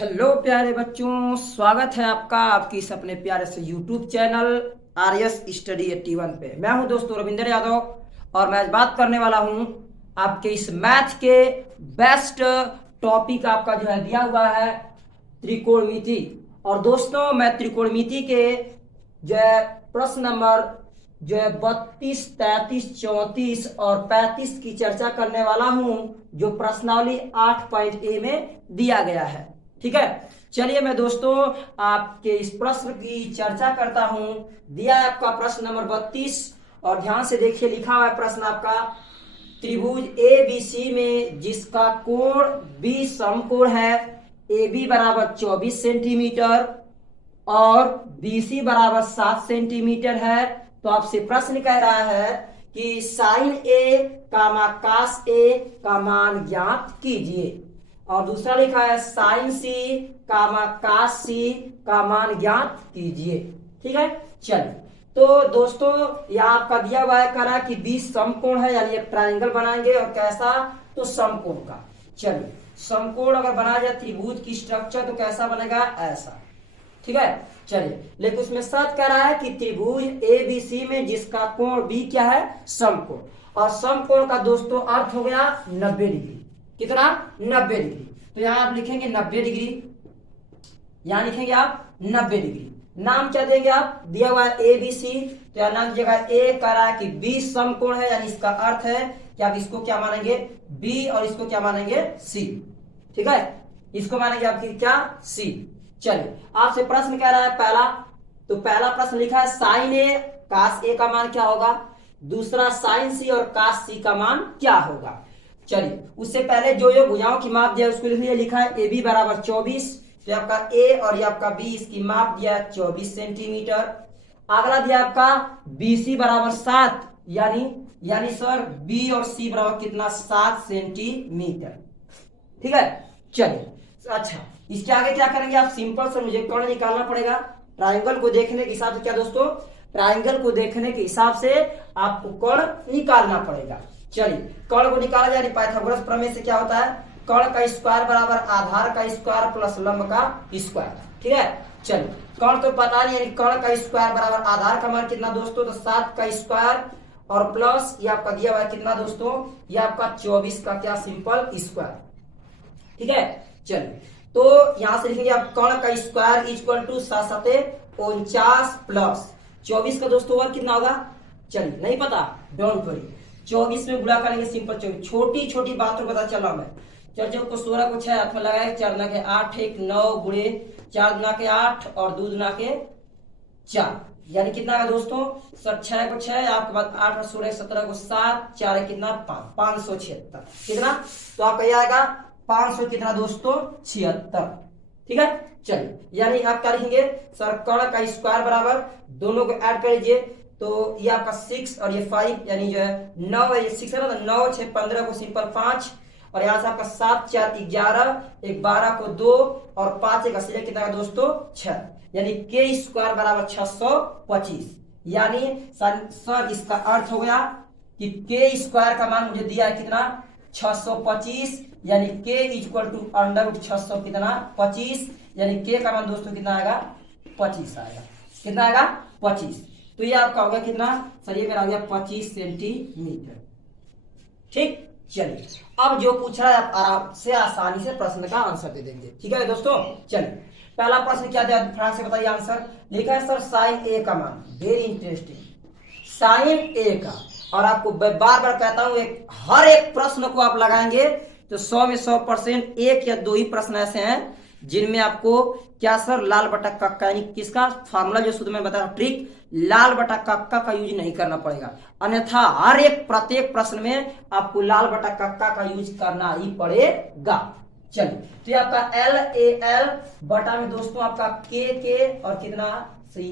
Hello प्यारे बच्चों, स्वागत है आपका आपकी इस अपने प्यारे से यूट्यूब चैनल आरएस स्टडी 81 पे। मैं हूं दोस्तों रविंदर यादव और मैं आज बात करने वाला हूं आपके इस मैथ के बेस्ट टॉपिक आपका जो है दिया हुआ है त्रिकोणमिति। और दोस्तों मैं त्रिकोणमिति के जो है प्रश्न नंबर जो है 32, 33, 34 और 35 की चर्चा करने वाला हूं जो प्रश्नावली 8.a में दिया गया है। ठीक है, चलिए मैं दोस्तों आपके इस प्रश्न की चर्चा करता हूं। दिया है आपका प्रश्न नंबर 32 और ध्यान से देखिए, लिखा हुआ है प्रश्न आपका, त्रिभुज ए बी सी में जिसका कोण बी समकोण है, ए बी बराबर 24 सेंटीमीटर और बी सी बराबर 7 सेंटीमीटर है। तो आपसे प्रश्न कह रहा है कि साइन ए कामा कास ए का मान ज्ञात कीजिए। और दूसरा लिखा है साइन सी कामा कास सी का मान ज्ञात कीजिए। ठीक है, चलिए तो दोस्तों यहाँ आपका दिया हुआ है, करा कि बी समकोण है, यानी एक ट्रायंगल बनाएंगे और कैसा, तो समकोण का। चलिए समकोण अगर बनाया जाए त्रिभुज की स्ट्रक्चर तो कैसा बनेगा, ऐसा। ठीक है, चलिए लेकिन उसमें शर्त कह रहा है कि त्रिभुज ए बी सी में जिसका कोण बी क्या है, समकोण। और समकोण का दोस्तों अर्थ हो गया 90 डिग्री। कितना, 90 डिग्री। तो यहाँ आप लिखेंगे 90 डिग्री, यहाँ लिखेंगे आप 90 डिग्री। नाम क्या देंगे आप, दिया हुआ है ए बी सी, तो यहाँ नाम जगह ए कह रहा है कि बी समकोण है, यानी इसका अर्थ है कि आप इसको क्या मानेंगे, बी, और इसको क्या मानेंगे, सी। ठीक है, इसको मानेंगे आपकी क्या, सी। चलिए आपसे प्रश्न कह रहा है पहला, तो पहला प्रश्न लिखा है साइन ए कास ए का मान क्या होगा, दूसरा साइन सी और कास सी का मान क्या होगा। चलिए उससे पहले जो जो भुजाओं की माप दिया उसको लिए लिखा है ए बी बराबर 24, तो आपका ए और ये आपका बी, इसकी माप दिया है 24 सेंटीमीटर। अगला दिया आपका बी सी बराबर 7, यानी सर बी और सी बराबर कितना, 7 सेंटीमीटर। ठीक है, चलिए अच्छा इसके आगे क्या करेंगे आप, सिंपल से मुझे कोण निकालना पड़ेगा। ट्रायंगल को देखने के हिसाब से क्या दोस्तों, ट्रायंगल को देखने के हिसाब से आपको कोण निकालना पड़ेगा। चलिए कोण को निकाला जाए, पाइथागोरस प्रमेय से क्या होता है, कोण का स्क्वायर बराबर आधार का स्क्वायर प्लस लंब का स्क्वायर। ठीक है, चलिए कोण तो पता नहीं, यानी कोण का स्क्वायर बराबर आधार का मान कितना दोस्तों, तो 7 का स्क्वायर और प्लस ये आपका दिया हुआ है कितना दोस्तों, ये आपका 24 का क्या सिंपल स्क्वायर। ठीक है, चलिए तो यहां से लिखेंगे आप कोण का स्क्वायर इक्वल टू 7 प्लस 24 का दोस्तों और कितना होगा, चलिए नहीं पता, डोंट वरी, 24 में गुणा करेंगे सिंपल 24। छोटी छोटी बातों पता चला मैं, चलो को 16 को 6 हाथ में लगाए, 4 दुना के 8, 1 9 गुणे 4 दुना के 8 और 2 दुना के 4, यानी कितना का दोस्तों सर, 6 को 6 आपके बाद 8 और 16 17 को 7, 4 कितना 5, 576 कितना, तो आपका ये आएगा 500 कितना दोस्तों 76। ठीक है, चलिए यानी आप क्या लिखेंगे सर, कोण का स्क्वायर बराबर दोनों को ऐड कर लीजिए, तो ये आपका 6 और ये 5, यानी जो है 9 है, ये 6 है ना, तो 9 6 15 को सिंपल 5, और यहाँ से आपका 7 4 11, 1 12 को 2 और 5 1 80 कितना का दोस्तों 6, यानी के स्क्वायर बराबर 625। यानी सर इसका अर्थ हो गया कि के स्क्वायर का मान मुझे दिया है कितना 625, यानी के इक्वल टू अंडर रूट 600 कितना 25, यानी के का मान दोस्तों कितना आएगा 25 आएगा। कितना आएगा 25, तो ये आपका हो गया कितना सर, ये मेरा हो गया 25 सेंटीमीटर। ठीक, चलिए अब जो पूछ रहा है आप आराम से आसानी से प्रश्न का आंसर दे देंगे। ठीक है दोस्तों, चलिए पहला प्रश्न क्या दिया फटाक से बताइए आंसर। लिखा है सर साइन ए का मान, वेरी इंटरेस्टिंग, साइन ए का, और आपको बार बार कहता हूं हर एक प्रश्न को आप लगाएंगे तो 100 में 100%, एक या दो ही प्रश्न ऐसे हैं जिनमें आपको क्या सर लाल बटा कक्का, यानी किसका फार्मूला जो शुद्ध में बता रहा ट्रिक, लाल बटा कक्का का यूज नहीं करना पड़ेगा, अन्यथा हर एक प्रत्येक प्रश्न में आपको लाल बटा कक्का का यूज करना ही पड़ेगा। चलिए तो ये आपका एल ए एल बटा में दोस्तों आपका के और कितना सी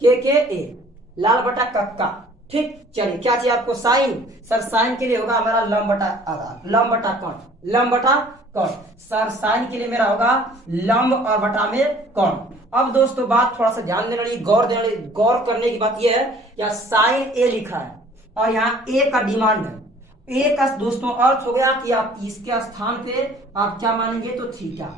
ए, के ए, लाल बटा कक्का। ठीक, चलिए क्या चाहिए आपको, साइन, सर साइन के लिए होगा हमारा लंब बटा आधार, लंब बटा कोण, लंब बटा कोण, सर साइन के लिए मेरा होगा लंब और बटा में कोण। अब दोस्तों बात थोड़ा सा ध्यान देने वाली, गौर करने की बात यह है, या साइन ए लिखा है और यहाँ ए का डिमांड है, ए का दोस्तों अर्थ हो गया कि आप इसके स्थान पे आप क्या मानेंगे, तो थीटा,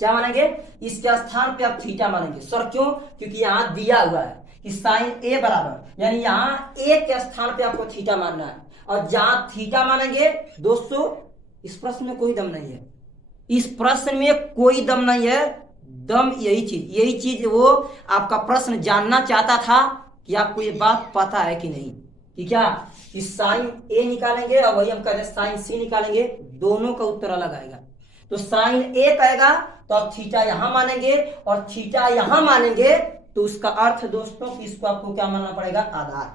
क्या मानेंगे, इसके स्थान पे आप थीटा मानेंगे। सर क्यों, क्योंकि यहाँ दिया हुआ है कि साइन ए बराबर, यानी यहाँ ए के स्थान पे आपको थीटा मानना है। और जहां थीटा मानेंगे दोस्तों, इस प्रश्न में कोई दम नहीं है, इस प्रश्न में कोई दम नहीं है। दम यही चीज वो आपका प्रश्न जानना चाहता था कि आपको ये बात पता है कि नहीं, कि क्या कि साइन ए निकालेंगे और वही हम कह रहे हैं साइन सी निकालेंगे, दोनों का उत्तर अलग आएगा। तो साइन ए कहेगा तो आप थीटा यहां मानेंगे, और थीटा यहां मानेंगे तो उसका अर्थ दोस्तों कि इसको आपको क्या मानना पड़ेगा, आधार।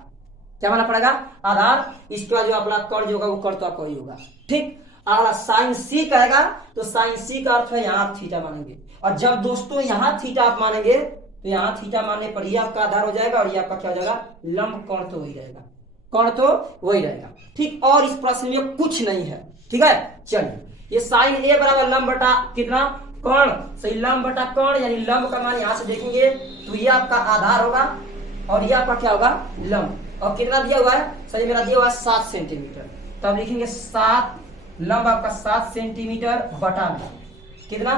क्या मानना पड़ेगा, आधार। इसके बाद जो अपना कर्ज होगा वो कर्ज तो आपका ही होगा। ठीक, अगला साइन सी कहेगा तो साइन सी का अर्थ है यहाँ आप थीटा मानेंगे। और जब दोस्तों यहाँ थीटा आप मानेंगे तो यहाँ थीटा मानने पर ये आपका आधार हो जाएगा, और ये आपका क्या हो जाएगा, लंब कोण तो वही रहेगा, कोण तो वही रहेगा। ठीक, और इस प्रश्न में कुछ नहीं है। ठीक है, चलिए ये साइन ए बराबर लंब बटा कितना, कोण। सही, लंब बटा कोण, यानी लंब का मान यहां से देखेंगे तो ये आपका आधार होगा और ये आपका क्या होगा, लंब। और कितना दिया हुआ है, सही मेरा दिया हुआ है 7 सेंटीमीटर। तो अब लिखेंगे 7, लंब आपका 7 सेंटीमीटर बटा में कितना,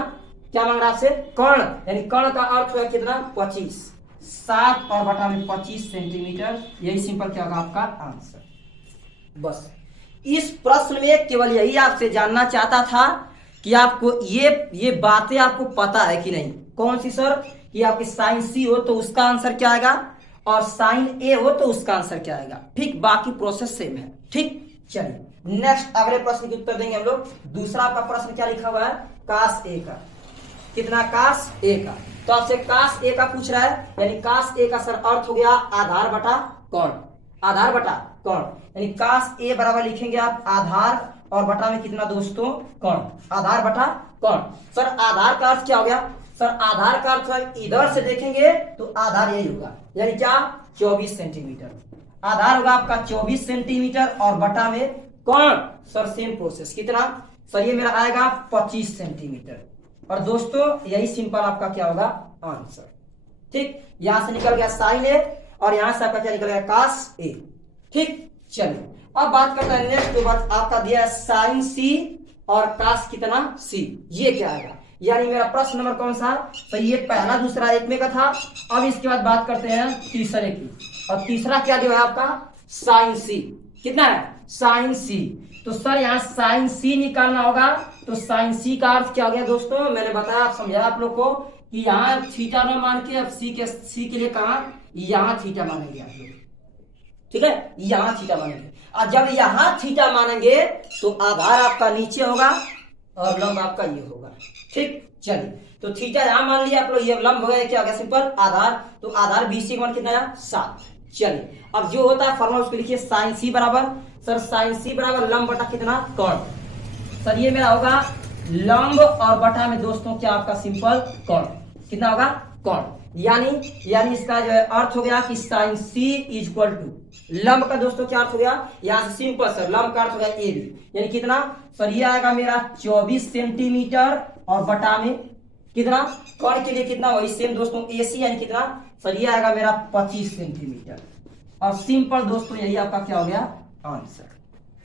क्या मांग रहा है आपसे, कर्ण, यानी कर्ण का अर्थ है कितना, 25। 7 और बटा में 25 सेंटीमीटर, यही सिंपल क्या होगा आपका आंसर। बस इस प्रश्न में केवल यही आपसे जानना चाहता था कि आपको ये बातें आपको पता है कि नहीं। कौन सी सर, कि आपकी साइन सी हो तो उसका आंसर क्या आएगा, और साइन ए हो तो उसका आंसर क्या आएगा। ठीक, बाकी प्रोसेस सेम है। ठीक, चलिए नेक्स्ट अगले प्रश्न के उत्तर देंगे हम लोग। दूसरा आपका प्रश्न क्या लिखा हुआ है, कास ए का, कितना, कास ए का। तो आपसे कास ए का पूछ रहा है, यानी कास ए का सर अर्थ हो गया आधार बटा कोण, आधार बटा कोण, यानी कास ए बराबर लिखेंगे आप आधार और बटा में कितना दोस्तों, कोण, आधार बटा कोण। सर आधार का अर्थ क्या हो गया, सर आधार का अर्थ इधर से देखेंगे तो आधार यही होगा, यानी क्या, 24 सेंटीमीटर। आधार होगा आपका 24 सेंटीमीटर और बटा में कोण, सर सेम प्रोसेस कितना, सर ये मेरा आएगा 25 सेंटीमीटर। और दोस्तों यही सिंपल आपका क्या होगा आंसर। ठीक, यहां से निकल गया साइन ए और यहां से आपका क्या निकल गया, कास ए। ठीक, चलिए अब बात करते हैं नेक्स्ट। तो बात आपका दिया है साइन सी और कास कितना सी, ये क्या आएगा, यानी मेरा प्रश्न नंबर कौन सा, तो ये पहला दूसरा एक में का था। अब इसके बाद बात करते हैं तीसरे की, और तीसरा क्या दिया है आपका, साइन सी, कितना है, साइन सी। तो सर यहाँ साइन सी निकालना होगा, तो साइन सी का अर्थ क्या हो गया दोस्तों, मैंने बताया, आप समझाया आप लोग को कि यहाँ थीटा न मान के अब सी के लिए कहा, यहाँ थीटा मानेंगे आप लोग। ठीक है, यहाँ थीटा मानेंगे, और जब यहाँ थीटा मानेंगे तो आधार आपका नीचे होगा और लंब आपका ये होगा। ठीक, चलिए तो थीटा यहाँ मान लिया आप लोग, ये लंब हो गया, क्या हो गया सिंपल आधार। तो आधार बीसी का मान कितना है, 7। चलिए अब जो होता है फॉर्मूला उसको लिखिए, साइन सी बराबर, सर साइन सी बराबर लंब बटा कितना, कोण। सर ये मेरा होगा लंब और बटा में दोस्तों क्या आपका सिंपल कोण, कितना होगा, कोण। यानी इसका जो है अर्थ हो गया कि sine C is equal to लंब का दोस्तों क्या अर्थ हो गया, यहां से सिंपल सर लंब का अर्थ हो गया ए बी, यानी कितना, सर ये आएगा मेरा 24 सेंटीमीटर और बटा में कितना, कोण के लिए कितना, वही सेम दोस्तों ए सी, यानी कितना, सर ये आएगा मेरा 25 सेंटीमीटर। और सिंपल दोस्तों यही आपका क्या हो गया आंसर,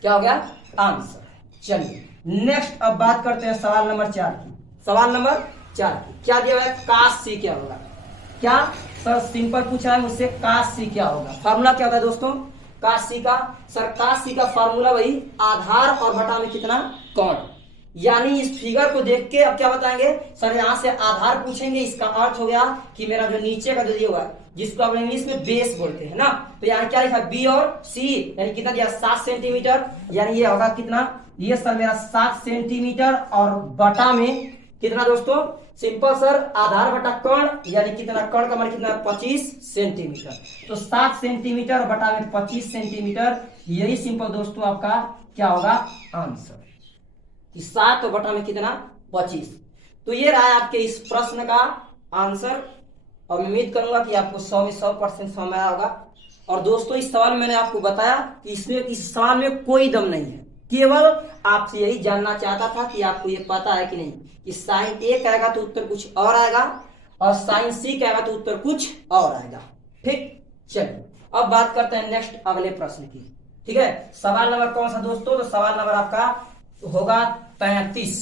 क्या हो गया आंसर। चलिए नेक्स्ट अब बात करते हैं सवाल नंबर 4 की। सवाल नंबर 4 की क्या दिया हुआ है, कास सी क्या होगा, क्या सर सिंपल पूछा है मुझसे, कास सी क्या होगा। फार्मूला क्या होता है दोस्तों कास सी का, सर कास सी का फार्मूला वही आधार और बटा में कितना, कोण। यानी इस फिगर को देख के अब क्या बताएंगे, सर यहाँ से आधार पूछेंगे, इसका अर्थ हो गया कि मेरा जो नीचे का जो दिया हुआ है, जिसको आप इंग्लिश में बेस बोलते हैं ना, तो यहाँ क्या लिखा बी और सी, यानी कितना दिया 7 सेंटीमीटर, यानी ये होगा कितना, ये सर मेरा 7 सेंटीमीटर और बटा में कितना दोस्तों, सिंपल सर आधार बटा कोण, यानी कितना, कोण का मान कितना 25 सेंटीमीटर। तो 7 सेंटीमीटर बटा में 25 सेंटीमीटर, यही सिंपल दोस्तों आपका क्या होगा आंसर, 7 बटा में कितना 25। तो ये रहा आपके इस प्रश्न का आंसर, और मैं उम्मीद करूंगा कि आपको 100 में 100% समझ आया होगा। और दोस्तों इस सवाल में मैंने आपको बताया कि इसमें इस सवाल में कोई दम नहीं है, केवल आपसे यही जानना चाहता था कि आपको ये पता है कि नहीं कि साइन ए कहेगा तो उत्तर कुछ और आएगा और साइन सी कहेगा तो उत्तर कुछ और आएगा। ठीक, चलिए अब बात करते हैं नेक्स्ट अगले प्रश्न की। ठीक है, सवाल नंबर कौन सा दोस्तों, तो सवाल नंबर आपका होगा 33।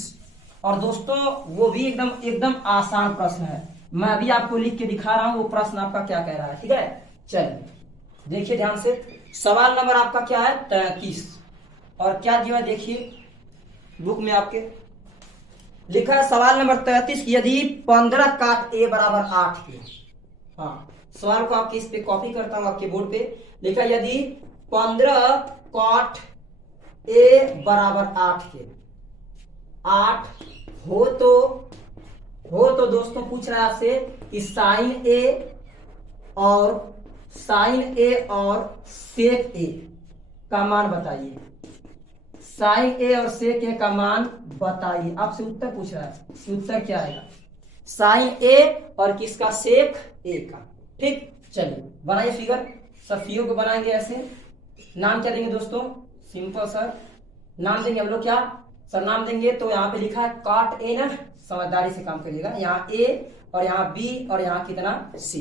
और दोस्तों वो भी एकदम एकदम आसान प्रश्न है। मैं अभी आपको लिख के दिखा रहा हूं वो प्रश्न आपका क्या कह रहा है। ठीक है, चलिए देखिए ध्यान से। सवाल नंबर आपका क्या है 33 और क्या दिया है देखिए बुक में आपके लिखा है सवाल नंबर 33 यदि 15 काट ए बराबर 8 के। हाँ, सवाल को आपके इस पे कॉपी करता हूं आपके बोर्ड पे। लिखा यदि 15 काट ए बराबर 8 के 8 हो तो दोस्तों पूछ रहा है आपसे कि साइन ए और सेक ए का मान बताइए। साइन ए और सेक ए का मान बताइए। आपसे उत्तर पूछ रहा है, उत्तर क्या आएगा? साइन ए और किसका? सेक ए का। ठीक, चलिए बनाइए फिगर। सब फिगर को बनाएंगे ऐसे। नाम क्या देंगे दोस्तों? सिंपल सर नाम देंगे हम लोग। क्या सर नाम देंगे? तो यहाँ पे लिखा है काट ए ना, समझदारी से काम करिएगा। यहाँ ए और यहाँ बी और यहाँ कितना? सी।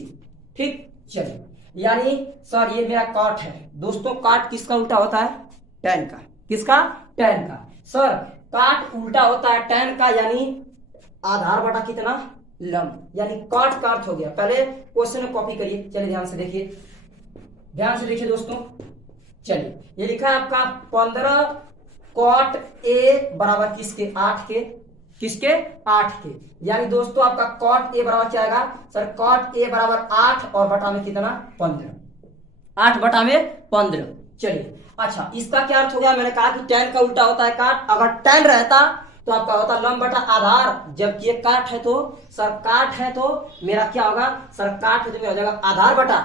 ठीक, चलिए यानी सर ये मेरा काट है दोस्तों। काट किसका उल्टा होता है? टैन का। किसका? टैन का। सर काट उल्टा होता है टैन का, यानी आधार बटा कितना? लंब। यानी काट का अर्थ हो गया। पहले क्वेश्चन में कॉपी करिए। चलिए ध्यान से देखिए, ध्यान से देखिए दोस्तों। चलिए ये लिखा है आपका 15 कॉट ए बराबर किसके? 8 के। किसके? 8 के। यानी दोस्तों आपका कॉट ए बराबर क्या आएगा? सर कॉट ए बराबर 8 और बटा में कितना? 15। 8 बटा में 15। चलिए अच्छा, इसका क्या अर्थ हो गया? मैंने कहा कि टैन का उल्टा होता है काट। अगर टैन रहता तो आपका होता लंब बटा आधार। जबकि ये काट है तो सर काट है तो मेरा क्या होगा? सर काट है तो मेरा हो जाएगा आधार बटा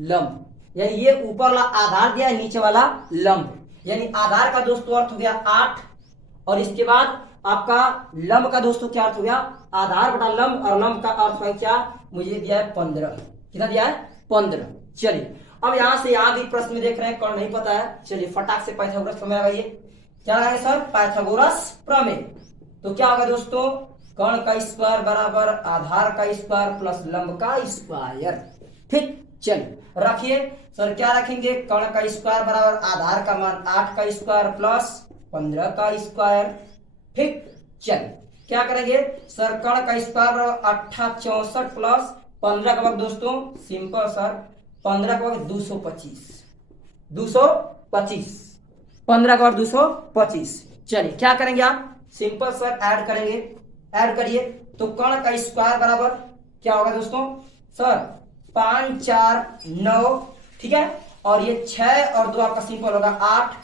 लंब। यानी ये ऊपर वाला आधार दिया है, नीचे वाला लंब। यानी आधार का दोस्तों अर्थ हो गया 8 और इसके बाद आपका लंब का दोस्तों क्या अर्थ हो गया? आधार बटा लंब। और लंब का अर्थ है क्या? मुझे दिया है 15। कितना दिया है? 15। चलिए अब यहां से यहां भी प्रश्न में देख रहे हैं कौन नहीं पता है। चलिए फटाक से पाइथागोरस प्रमेय लगाइए। क्या लगाएंगे सर? पाइथागोरस प्रमेय। तो क्या होगा दोस्तों? कर्ण का स्क्वायर बराबर आधार का स्क्वायर प्लस लंब का स्क्वायर। ठीक, चलिए रखिए। सर क्या रखेंगे? कर्ण का स्क्वायर बराबर आधार का मान 8 का स्क्वायर प्लस 15 का स्क्वायर। ठीक, चलिए क्या करेंगे? सर कर्ण का स्क्वायर बराबर 8 64 प्लस 15 का वक्त दोस्तों सिंपल सर 15 का वक्त 225। 225 15 का वक्त 225। चलिए क्या करेंगे आप? सिंपल सर ऐड करेंगे। ऐड करिए तो कर्ण का स्क्वायर बराबर क्या होगा दोस्तों? सर 5 4 9। ठीक है, और ये 6 और 2 आपका सिंपल होगा 8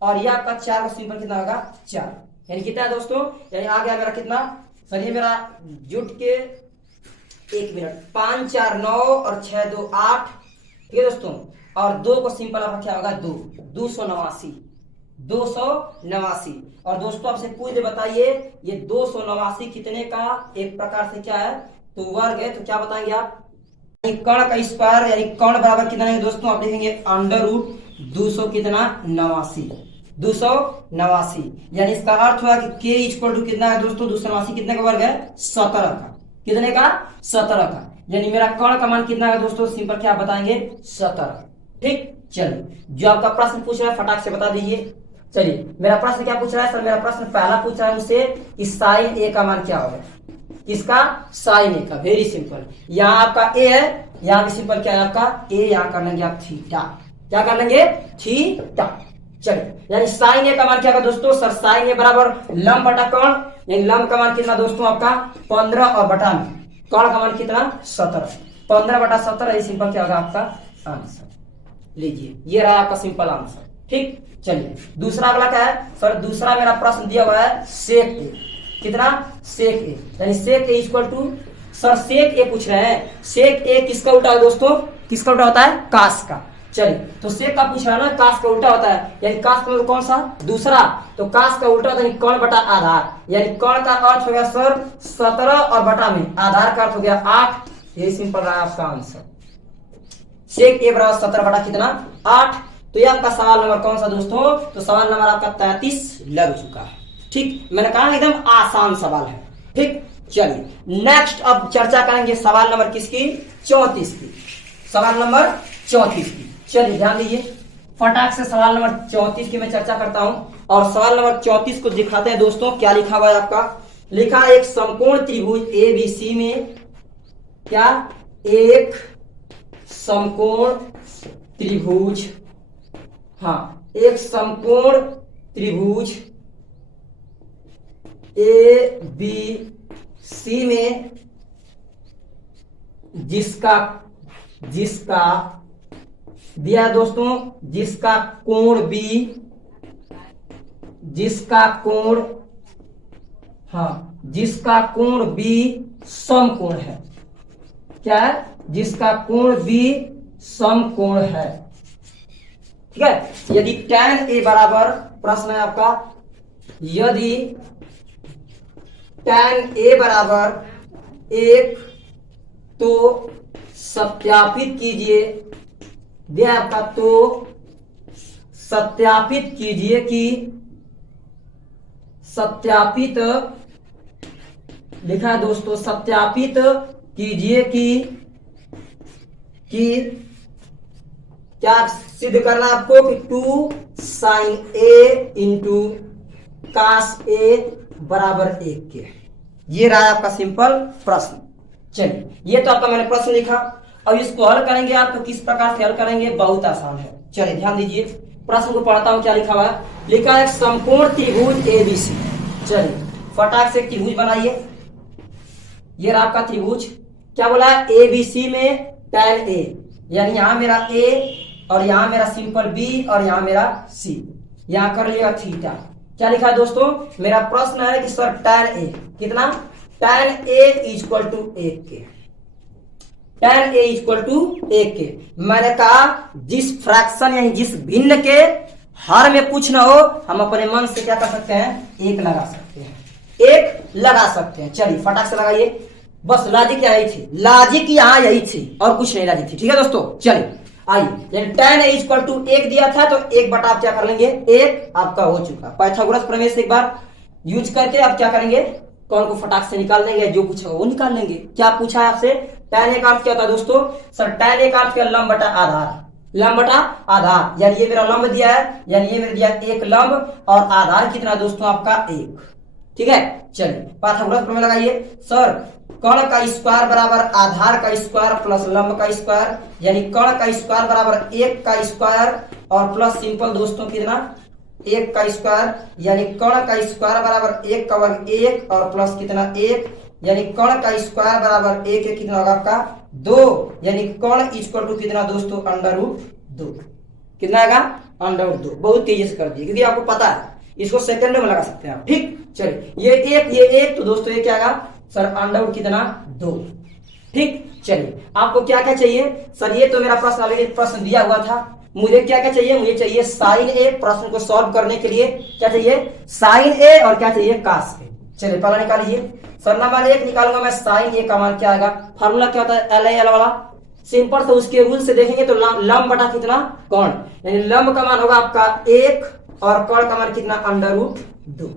और ये आपका 4 का सिंपल कितना होगा? 4। यानी कितना है दोस्तों? यानी आ गया मेरा कितना? सर ये मेरा जुट के 1 मिनट 5 4 9 और 6 2 8। ठीक है दोस्तों, और 2 को सिंपल आपका क्या होगा? 2 289। 289। और दोस्तों आपसे पूछ दे बताइए ये 289 कितने का एक प्रकार से क्या है? तो वर्ग है। तो क्या बताएंगे आप? कर्ण का स्क्वायर यानी कर्ण बराबर कितना है दोस्तों? आप लिखेंगे अंडर रूट 200 कितना? 89। 289 यानी इसका अर्थ हुआ कि k इक्वल टू कितना है दोस्तों? 289 कितने का वर्ग है? 17 का। कितने का? 17 का। यानी मेरा कर्ण का मान कितना है दोस्तों? सिंपल क्या बताएंगे? 17। ठीक, चलिए जो आपका प्रश्न पूछ रहा है फटाक से बता दीजिए। चलिए मेरा प्रश्न क्या पूछ रहा है? सर मेरा प्रश्न पहला पूछ रहा है मुझसे कि साइन ए का मान क्या होगा? किसका? साइन ए का। Very simple. यहाँ आपका ए है, यहाँ भी सिंपल क्या है आपका? ए। यहाँ कर लेंगे आप थीटा। क्या कर लेंगे? थीटा। चलिए यानी साइन ए का मान क्या होगा दोस्तों? सर साइन ए बराबर लंब बटा कर्ण। यानी लंब का मान कितना दोस्तों आपका? 15 और बटा में कर्ण का मान कितना? 17। 15 बटा 17। ये सिंपल क्या होगा आपका? आंसर। लीजिए ये रहा आपका सिंपल आंसर। ठीक, चलिए दूसरा अगला क्या है? सर दूसरा मेरा प्रश्न दिया हुआ है सेक ए। कितना? सेक ए। यानी सेक ए इक्वल टू सर सेक ए पूछ रहे हैं। सेक ए किसका उल्टा है दोस्तों? किसका उल्टा होता है? कास का। चलिए तो सेक का पूछ रहा है ना, कास का उल्टा होता है। यानी कास का मतलब कौन सा? दूसरा। तो कास का उल्टा होता है कर्ण बटा आधार। यानी कर्ण का अर्थ हो गया सर 17 और बटा में आधार का अर्थ हो गया 8। ये सिंपल रहा आपका आंसर। सेक ए बराबर 17 बटा कितना? 8। तो ये आपका सवाल नंबर कौन सा दोस्तों? तो सवाल नंबर आपका 33 लग चुका है। ठीक, मैंने कहा एकदम आसान सवाल है। ठीक, चलिए नेक्स्ट अब चर्चा करेंगे सवाल नंबर किसकी? 34 की। सवाल नंबर 34 की। चलिए ध्यान दीजिए फटाक से सवाल नंबर 34 की मैं चर्चा करता हूं और सवाल नंबर 34 को दिखाते हैं दोस्तों क्या लिखा हुआ है आपका। लिखा एक समकोण त्रिभुज एबीसी में, क्या, एक समकोण त्रिभुज, हाँ, एक समकोण त्रिभुज ए बी सी में जिसका दिया है दोस्तों, जिसका कोण बी, जिसका कोण, हाँ, जिसका कोण बी समकोण है, क्या है, जिसका कोण बी समकोण है। ठीक है, यदि tan ए बराबर, प्रश्न है आपका, यदि tan ए बराबर 1 तो सत्यापित कीजिए, दिया आपका, तो सत्यापित कीजिए कि, सत्यापित लिखा है दोस्तों, सत्यापित कीजिए कि क्या सिद्ध करना है आपको कि 2 sin A इंटू कास ए बराबर 1 के। ये रहा आपका सिंपल प्रश्न। चलिए, ये तो आपका मैंने प्रश्न लिखा। अब इसको हल करेंगे आप, तो किस प्रकार से हल करेंगे, बहुत आसान है। चलिए ध्यान दीजिए, प्रश्न को पढ़ता हूं, क्या लिखा हुआ है। लिखा है समकोण त्रिभुज एबीसी। चलिए फटाक से त्रिभुज बनाइए। ये रहा आपका त्रिभुज, क्या बोला है, एबीसी में tan ए, यानी यहां मेरा ए और यहां मेरा सिंपल बी और यहां मेरा सी, यहां कर लिया थीटा। क्या लिखा है दोस्तों, मेरा प्रश्न है कि सर tan ए कितना, tan ए इक्वल टू 1 के, tan ए इक्वल टू 1 के। मैंने कहा जिस फ्रैक्शन यानी जिस भिन्न के हर में कुछ ना हो, हम अपने मन से क्या कर सकते हैं, 1 लगा सकते हैं, 1 लगा सकते हैं। चलिए फटाक से लगाइए, बस लॉजिक यही थी, लॉजिक यहाँ यही थी और कुछ नहीं लॉजिक थी। ठीक है दोस्तों, चलिए आइए, tan ए इक्वल टू 1 दिया था, तो 1 बटा आप क्या कर लेंगे, 1 आपका हो चुका। पाइथागोरस प्रमेय से एक बार यूज करके आप क्या करेंगे, कौन को फटाक से निकाल देंगे, जो पूछा वो निकाल लेंगे। क्या पूछा है आपसे, tan ए का अर्थ क्या होता है दोस्तों, सर tan ए का अर्थ क्या, लंब बटा आधार, लंब बटा आधार, यानी ये मेरा लंब दिया है, यानी ये मेरा दिया 1 लंब और आधार कितना दोस्तों आपका 1। ठीक है, चलिए पाइथागोरस प्रमेय लगाइए। सर कर्ण का स्क्वायर बराबर आधार का स्क्वायर प्लस लंब का स्क्वायर, यानी कर्ण का स्क्वायर बराबर 1 का स्क्वायर और प्लस सिंपल दोस्तों कितना, 1 का स्क्वायर, यानी कर्ण का स्क्वायर बराबर 1 का वर्ग 1 और प्लस कितना 1, यानी कर्ण का स्क्वायर बराबर 1 है, कितना होगा आपका 2, यानी कर्ण इक्वल टू कितना दोस्तों, √2। कितना आएगा, √2। बहुत तेजी से कर दिए क्योंकि आपको पता है, इसको सेकंड में लगा सकते हैं आप। ठीक, चलिए ये 1 तो दोस्तों ये क्या आएगा सर, √2 कितना 2। ठीक, चलिए आपको क्या क्या चाहिए सर, ये तो मेरा प्रश्न ऑलरेडी प्रश्न दिया हुआ था, मुझे क्या क्या चाहिए, मुझे चाहिए sin ए, प्रश्न को सॉल्व करने के लिए क्या चाहिए, sin ए और क्या चाहिए, cos ए। चलिए पहला निकालिए सर, नंबर 1 निकालूंगा मैं, sin ए का मान क्या आएगा, फार्मूला क्या होता है, LAL वाला सिंपल, तो उसके रूल से देखेंगे तो लंब बटा कितना, कर्ण, यानी लंब का मान होगा आपका 1 और कर्ण का मान कितना, √2,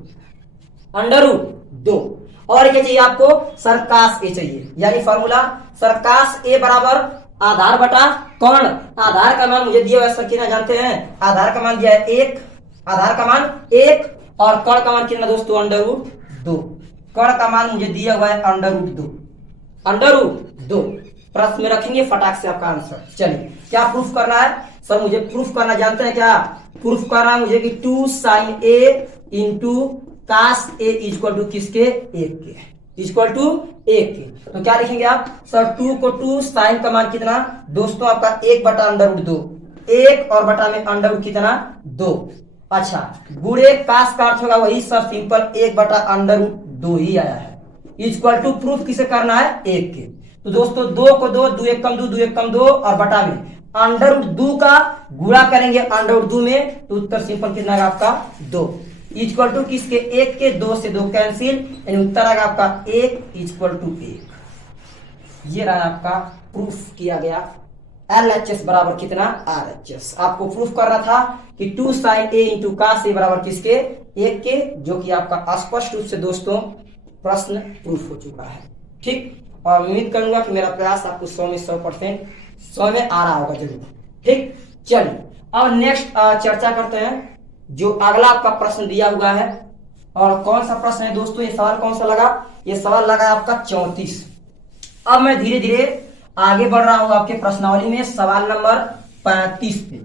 √2। और क्या चाहिए आपको सर, cos ए चाहिए, यानी फार्मूला सर cos ए बराबर आधार बटा कर्ण। आधार का मान मुझे दिया हुआ है सर, कितना जानते हैं, आधार का मान दिया है 1, आधार का मान 1 और कर्ण का मान कितना दोस्तों, √2। कर्ण का मान मुझे दिया हुआ है √2। प्रश्न में रखेंगे, फटाक से आपका आंसर। चलिए क्या प्रूफ करना है सर, मुझे प्रूफ करना जानते हैं क्या, प्रूफ करना है मुझे कि 2 sin A into cos A equal to किसके, 1 के, इक्वल टू 1 के। तो क्या लिखेंगे आप सर, 2 को 2, साइन का मान कितना दोस्तों आपका 1 बटा √2, 1 और बटा में √2 कितना 2। अच्छा, गुणे कास का अर्थ होगा वही सब सिंपल 1 बटा √2 ही आया है, इक्वल टू प्रूफ किसे करना है, 1 के। तो दोस्तों 2 को 2, 2 1 कम 2, 2 1 कम 2 और बटा में √2 का गुणा करेंगे √2 में, तो उत्तर सिंपल कितना आएगा आपका 2, इक्वल टू किसके, 1 के, 2 से 2 कैंसिल, यानी उत्तर आएगा आपका 1 इक्वल टू 1। ये रहा आपका प्रूफ किया गया, LHS बराबर कितना, RHS। आपको प्रूफ करना था कि 2 sin ए इंटू cos ए बराबर किसके, 1 के, जो कि आपका स्पष्ट रूप से दोस्तों प्रश्न प्रूफ हो चुका है। ठीक, और उम्मीद करूंगा कि मेरा प्रयास आपको 100 में 100% 100 में आ रहा होगा जरूर। ठीक, चलिए अब नेक्स्ट चर्चा करते हैं, जो अगला आपका प्रश्न दिया हुआ है और कौन सा प्रश्न है दोस्तों, ये सवाल कौन सा लगा, ये सवाल लगा आपका 34। अब मैं धीरे धीरे आगे बढ़ रहा हूं आपके प्रश्नावली में सवाल नंबर 35 पे।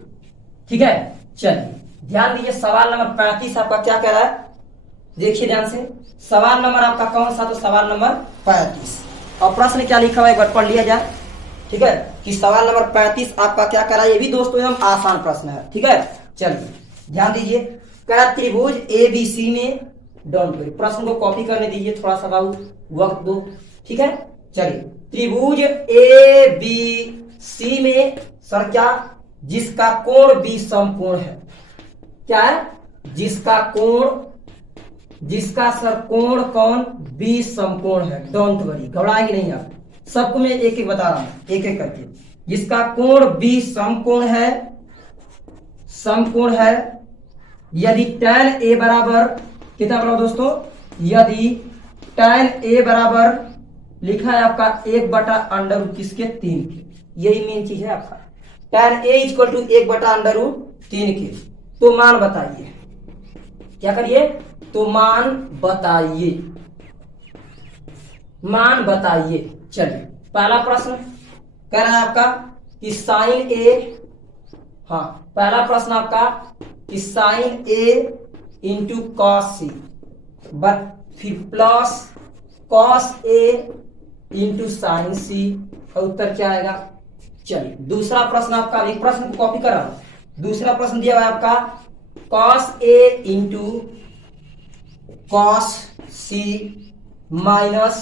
ठीक है, चलिए ध्यान दीजिए, सवाल नंबर 35 आपका क्या कह रहा है, देखिए ध्यान से। सवाल नंबर आपका कौन सा, तो सवाल नंबर 35। और प्रश्न क्या लिखा हुआ है एक बार पढ़ लिया जाए। ठीक है, कि सवाल नंबर 35 आपका क्या कह रहा है, ये भी दोस्तों एकदम आसान प्रश्न है। ठीक है, चलिए ध्यान दीजिए, कह रहा त्रिभुज ABC में, डोंट वरी, प्रश्न को कॉपी करने दीजिए, थोड़ा सा बाबू वक्त दो। ठीक है, चलिए, त्रिभुज ABC में सर क्या, जिसका कोण B समकोण है, क्या है, जिसका सर कोण कौन, B समकोण है। डोंट वरी, घबराएंगे नहीं आप, सबको मैं एक एक बता रहा हूं, एक एक करके। जिसका कोण B समकोण है, यदि tan A बराबर कितना बराबर दोस्तों, यदि tan A बराबर लिखा है आपका 1/√3 किसके, 3 के, यही मेन चीज है आपका। tan A इक्वल टू 1/√3 के, तो मान बताइए, क्या करिए, तो मान बताइए। चलिए पहला प्रश्न कह रहा है आपका कि साइन A, हाँ पहला प्रश्न आपका कि sine A into cos C, but फिर plus cos A into sine C, का उत्तर क्या आएगा। चलिए दूसरा प्रश्न आपका, अभी प्रश्न को कॉपी कर रहा हूं, दूसरा प्रश्न दिया हुआ है आपका cos A into cos C minus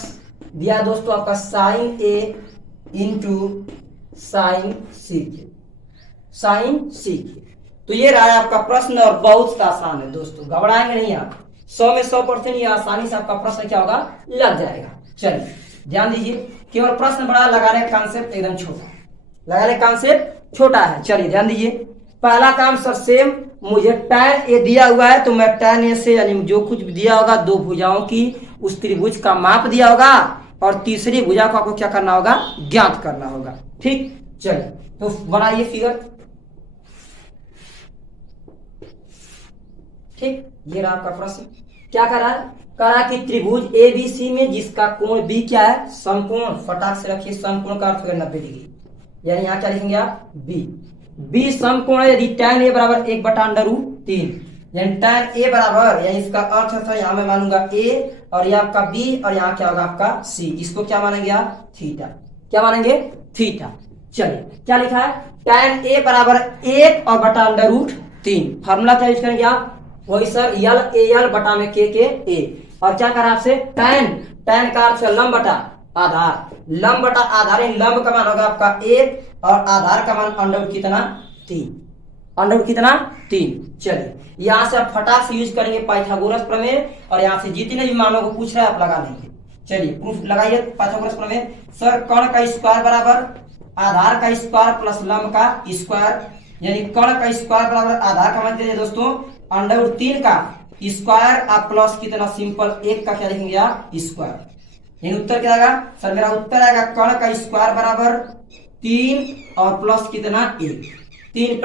दिया दोस्तों आपका sine A into sine C के। तो ये रहा है आपका प्रश्न और बहुत आसान है दोस्तों, घबराएंगे नहीं आप, 100 में 100% ये आसानी से आपका प्रश्न क्या होगा, लग जाएगा। चलिए ध्यान दीजिए, केवल प्रश्न बड़ा, लगाने का कॉन्सेप्ट एकदम छोटा, लगाने का कॉन्सेप्ट छोटा है। चलिए ध्यान दीजिए, पहला काम सर सेम, मुझे tan A दिया हुआ है, तो मैं tan A से यानी जो कुछ भी दिया होगा, दो भुजाओं की उस त्रिभुज का माप दिया होगा, और तीसरी भुजा को आपको क्या करना होगा, ज्ञात करना होगा। ठीक, चलिए तो बनाइए फिगर। ठीक, ये रहा आपका प्रश्न, क्या कर रहा है, कह रहा है कि त्रिभुज ABC में जिसका कोण B क्या है, समकोण, फटाक से रखिए, समकोण का अर्थ है 90 डिग्री, यानी यहाँ क्या लिखेंगे आप, B समकोण है, यदि tan A बराबर 1/√3, यानी tan A बराबर, यानी इसका अर्थ है, यहाँ मैं मानूंगा A, और ये आपका B, और यहाँ क्या होगा आपका C, इसको क्या मानेंगे आप, थीटा, क्या मानेंगे, थीटा। चलिए क्या लिखा है, tan A बराबर 1/√3, फार्मूला क्या यूज करेंगे आप, वही सर L बटा में K के A, और क्या करा आपसे, tan का अर्थ है लंब बटा आधार, लंब बटा आधार, लंब का मान होगा आपका 1 और आधार का मान अंडर कितना, 3, अंडर कितना, 3। चलिए यहाँ से आप फटाक से यूज करेंगे पाइथागोरस प्रमेय, और यहाँ से जितने भी मानों को पूछ रहा है आप लगा लेंगे। चलिए प्रूफ लगाइए पाइथागोरस प्रमेय। सर कण का स्क्वायर बराबर आधार का स्क्वायर प्लस लंब का स्क्वायर, यानी कण का स्क्वायर बराबर आधार का मान दीजिए दोस्तों अंडर√3 का स्क्वायर, आप प्लस कितना, सिंपल 1 का क्या लिखेंगे आप, स्क्वायर, यानी उत्तर क्या आएगा सर, मेरा उत्तर आएगा कण का स्क्वायर बराबर 3 और प्लस कितना, 1, 3 +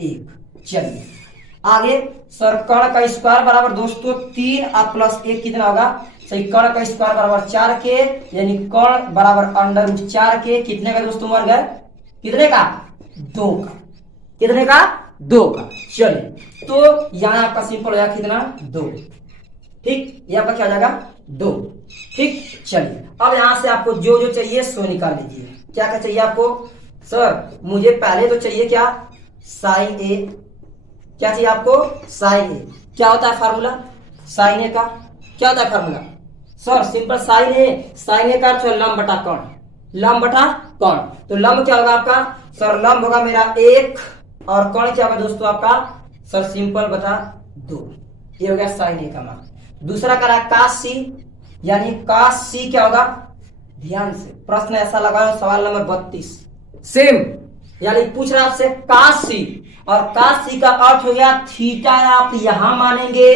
1। चलिए आगे, सर कण का स्क्वायर बराबर दोस्तों 3 और प्लस 1 कितना होगा, सही, कण का स्क्वायर बराबर 4 के, यानी कण बराबर अंडर√4 के, कितने का दोस्तों वर्ग है, कितने का, 2 का, कितने का, 2 का। चलिए तो यहाँ आपका सिंपल हो जाएगा कितना, 2। ठीक, ये आपका क्या हो जाएगा, 2। ठीक, चलिए अब यहाँ से आपको जो जो चाहिए सो निकाल लीजिए। क्या क्या चाहिए आपको, सर मुझे पहले तो चाहिए क्या, साइन A, क्या चाहिए आपको, साइन A, क्या होता है फार्मूला, साइन A का क्या होता है formula, sir simple sine A का अर्थ है लंब बटा कण, लंब बटा कण, तो लंब क्या होगा आपका, सर लंब होगा मेरा 1, और कण क्या होगा दोस्तों आपका, सर सिंपल बटा 2, ये हो गया साइन A का मान। दूसरा करा कास C, यानी कास C क्या होगा, ध्यान से प्रश्न ऐसा लगा, सवाल नंबर 32 सेम, यानी पूछ रहा आपसे कास C, और कास C का अर्थ हो गया थीटा आप यहां मानेंगे,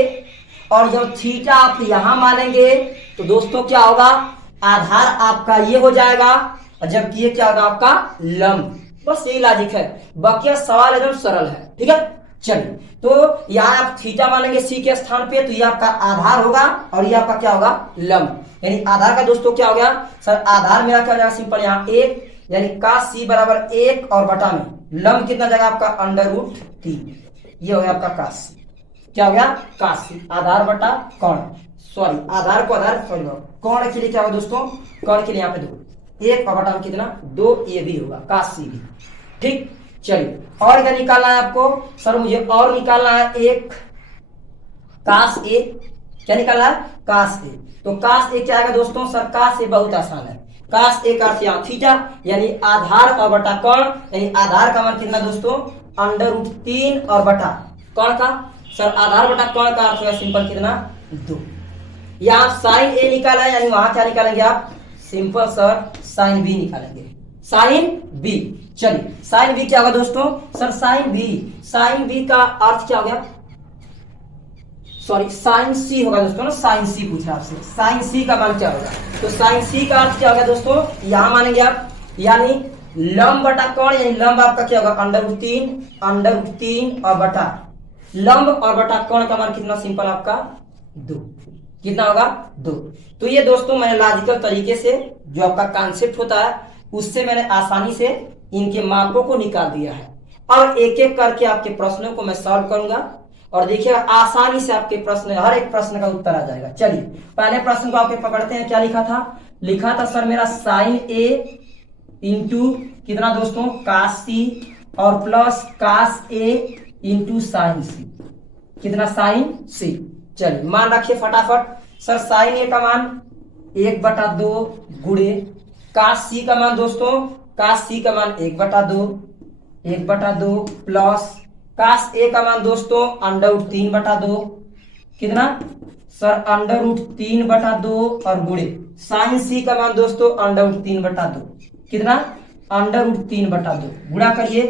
और जब थीटा आप यहां मानेंगे तो दोस्तों क्या होगा, आधार आपका ये हो जाएगा, और जबकि ये क्या होगा आपका लंब। बस यही लॉजिक है, बाकी सवाल एकदम सरल है। ठीक है, चलिए, तो यहाँ आप थीटा मानेंगे सी के स्थान पे, तो ये आपका आधार होगा और ये आपका क्या होगा, लंब। यानी आधार का दोस्तों क्या हो गया सर, आधार मेरा क्या हो जाएगा सिंपल, यहाँ 1, यानी cos c बराबर 1 और बटा में लंब कितना जाएगा आपका √3, ये हो गया आपका cos c। क्या हो गया, cos c, आधार बटा कोण, सॉरी आधार को आधार, सॉरी कोण के लिए क्या होगा दोस्तों, कोण के लिए यहाँ पे 2, 1 और बटा में कितना 2, ये भी होगा cos c भी। ठीक, चलिए और क्या निकालना है आपको सर, मुझे और निकालना है एक cos a, क्या निकालना है cos a। तो cos a क्या आएगा दोस्तों सर, cos a बहुत आसान है, cos a का अर्थ यहाँ थीटा, यानी आधार और बटा कोण, यानी आधार का मान कितना दोस्तों √3 और बटा कोण का, सर आधार बटा कोण का अर्थ होगा सिंपल कितना 2। यहाँ साइन a निकाला है, यानी वहां क्या निकालेंगे आप, सिंपल सर साइन b निकालेंगे, साइन b। चलिए साइन b क्या होगा दोस्तों सर, साइन b का अर्थ क्या हो गया, सॉरी साइन c होगा दोस्तों ना, साइन c पूछ रहा है आपसे, साइन c का मान क्या होगा, तो साइन c का अर्थ क्या होगा दोस्तों, यहां मानेंगे आप, यानी लंब बटा कोण, यानी लंब आपका क्या होगा √3 और बटा लंब और बटा कोण का मान कितना सिंपल आपका 2, कितना होगा 2। तो ये दोस्तों मैंने लॉजिकल तरीके से जो आपका कॉन्सेप्ट होता है उससे मैंने आसानी से इनके मापों को निकाल दिया है। और एक एक करके आपके प्रश्नों को मैं सॉल्व करूंगा और देखिए आसानी से आपके प्रश्न, हर एक प्रश्न का उत्तर आ जाएगा। चलिए पहले प्रश्न को आपके पकड़ते हैं, क्या लिखा था सर मेरा साइन a इंटू कितना दोस्तों cos c और plus cos a into sine c, कितना साइन c। चलिए मान रखिए फटाफट, सर साइन a का मान 1/2 गुणे cos c का मान दोस्तों, cos c का मान 1/2 प्लस cos a का मान दोस्तों √3/2, कितना सर √3/2 और गुणे साइन c का मान दोस्तों √3/2, कितना √3/2, गुणा करिए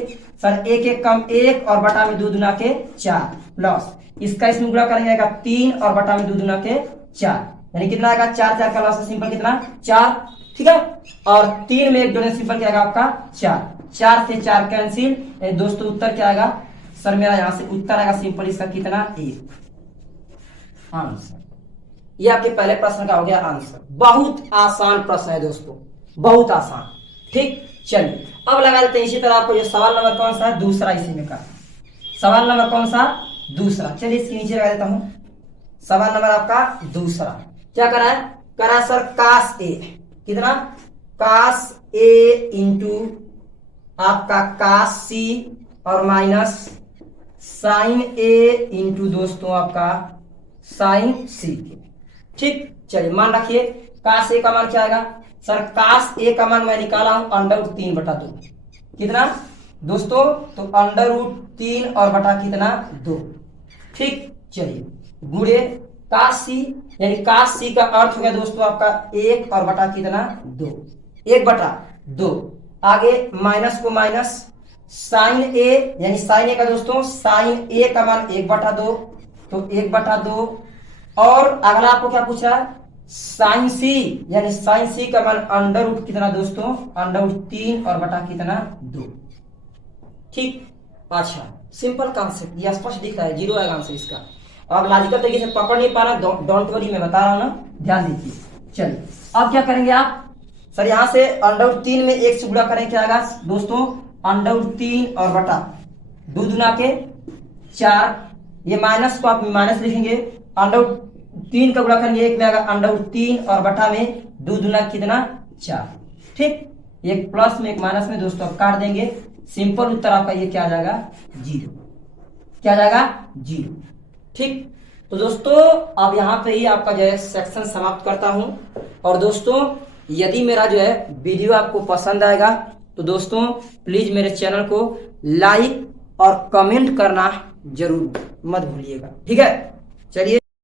सर, एक एक कम 1 और बटा में 2 दूना के 4 प्लस इसका इसमें गुणा करेंगे 3 और बटा में 2 दूना के 4, यानी कितना आएगा 4 4 का लॉस सिंपल कितना 4, ठीक है। और 3 में 1 जोड़ने सिंपल क्या आएगा आपका 4 से 4 कैंसिल, दोस्तों उत्तर क्या आएगा सर, मेरा यहां से उत्तर आएगा सिंपल इसका कितना 1 आंसर। ये आपके पहले प्रश्न का हो गया आंसर। बहुत आसान प्रश्न है दोस्तों, बहुत आसान। ठीक, चलिए अब लगा देते हैं इसी तरह आपको जो सवाल नंबर कौन सा है, दूसरा इसी में का सवाल नंबर कौन सा, दूसरा। चलिए इसके नीचे लगा देता हूं, सवाल नंबर आपका दूसरा क्या करा है सर, cos a, कितना cos a इंटू आपका cos c और माइनस साइन a इंटू दोस्तों आपका साइन c। ठीक, चलिए मान रखिए cos a का मान क्या आएगा सर, cos a का मान मैं निकाला हूं √3/2, कितना दोस्तों, तो √3 और बटा कितना 2। ठीक, चलिए गुणे cos c, यानी cos c का अर्थ हो गया दोस्तों आपका 1 और बटा कितना 2, 1/2, आगे माइनस को माइनस साइन a, यानी साइन a का दोस्तों साइन a का मान 1/2, तो 1/2, और अगला आपको क्या पूछ रहा है साइन c, यानी साइन c का मान √ कितना दोस्तों √3 और बटा कितना 2। ठीक, अच्छा सिंपल कॉन्सेप्ट, ये स्पष्ट दिख रहा है, 0 आएगा आंसर इसका। अब लॉजिकल तरीके से पकड़ नहीं पा रहा, डोंट वरी, मैं बता रहा हूं ना, ध्यान दीजिए। चलिए अब क्या करेंगे आप सर, यहां से √3 में 1 से गुणा करें, क्या आएगा दोस्तों √3 और बटा 2 दूना के 4, ये माइनस को आप माइनस लिखेंगे, √3 का गुणा करेंगे 1 में आएगा √3 और बटा में 2 दूना कितना 4। ठीक, एक प्लस में एक माइनस में दोस्तों आप काट देंगे, सिंपल उत्तर आपका ये क्या आ जाएगा 0, क्या आ जाएगा 0। ठीक, तो दोस्तों अब यहाँ पे ही आपका जो है सेक्शन समाप्त करता हूं। और दोस्तों यदि मेरा जो है वीडियो आपको पसंद आएगा तो दोस्तों प्लीज मेरे चैनल को लाइक और कमेंट करना जरूर मत भूलिएगा, ठीक है। चलिए।